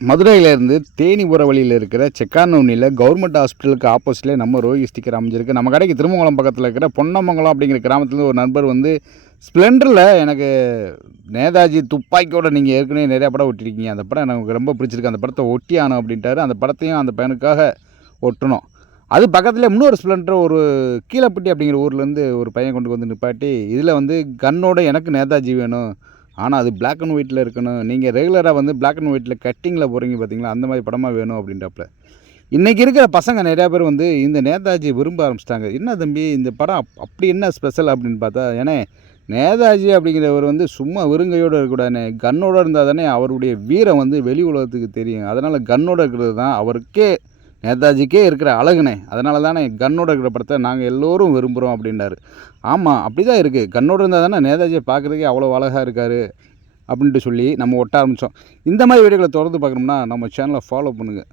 மதுரையிலேருந்து தேனி போகிற வழியில் இருக்கிற செக்கானூனில் கவர்மெண்ட் ஹாஸ்பிட்டலுக்கு ஆப்போசிட்லேயே நம்ம ரோஹி ஸ்டிக்கர் அமைஞ்சிருக்கு. நம்ம கடைக்கு திருமங்கலம் பக்கத்தில் இருக்கிற பொன்னமங்கலம் அப்படிங்கிற கிராமத்துலேருந்து ஒரு நண்பர் வந்து ஸ்ப்ளெண்டரில் எனக்கு நேதாஜி துப்பாக்கியோட நீங்கள் ஏற்கனவே நிறையா படம் ஒட்டிருக்கீங்க, அந்த படம் எனக்கு ரொம்ப பிடிச்சிருக்கு, அந்த படத்தை ஒட்டி ஆனோம் அப்படின்ட்டாரு. அந்த படத்தையும் அந்த பையனுக்காக ஒட்டணும். அது பக்கத்தில் இன்னொரு ஸ்ப்ளெண்டர் ஒரு கீழப்பட்டி அப்படிங்கிற ஊர்லேருந்து ஒரு பையன் கொண்டு வந்து நிப்பாட்டி, இதில் வந்து கன்னோட எனக்கு நேதாஜி வேணும், ஆனால் அது பிளாக் அண்ட் ஒயிட்டில் இருக்கணும், நீங்கள் ரெகுலராக வந்து பிளாக் அண்ட் ஒயிட்டில் கட்டிங்கில் போகிறீங்க பார்த்தீங்களா, அந்த மாதிரி படமாக வேணும் அப்படின்றப்ப இன்றைக்கி இருக்கிற பசங்க நிறையா பேர் வந்து இந்த நேதாஜி விரும்ப ஆரம்பிச்சிட்டாங்க. என்ன தம்பி இந்த படம் அப்படி என்ன ஸ்பெஷல் அப்படின்னு பார்த்தா, ஏன்னா நேதாஜி அப்படிங்கிறவர் வந்து சும்மா வெறுங்கையோடு இருக்கக்கூடாதுன்னு கன்னோடு இருந்தால் தானே அவருடைய வீரம் வந்து வெளி உலகத்துக்கு தெரியும். அதனால் கன்னோடு இருக்கிறது தான் அவருக்கே நேதாஜிக்கே இருக்கிற அழகுனே, அதனால தானே கன்னோட இருக்கிற படத்தை நாங்கள் எல்லோரும் விரும்புகிறோம் அப்படின்னாரு. ஆமாம், அப்படி தான் இருக்குது. கன்னோடு இருந்தால் தானே நேதாஜியை பார்க்குறதுக்கே அவ்வளோ அழகாக இருக்கார் அப்படின்ட்டு சொல்லி நம்ம ஒட்ட ஆரம்பித்தோம். இந்த மாதிரி வீடியோக்களை தொடர்ந்து பார்க்கணும்னா நம்ம சேனலை ஃபாலோ பண்ணுங்கள்.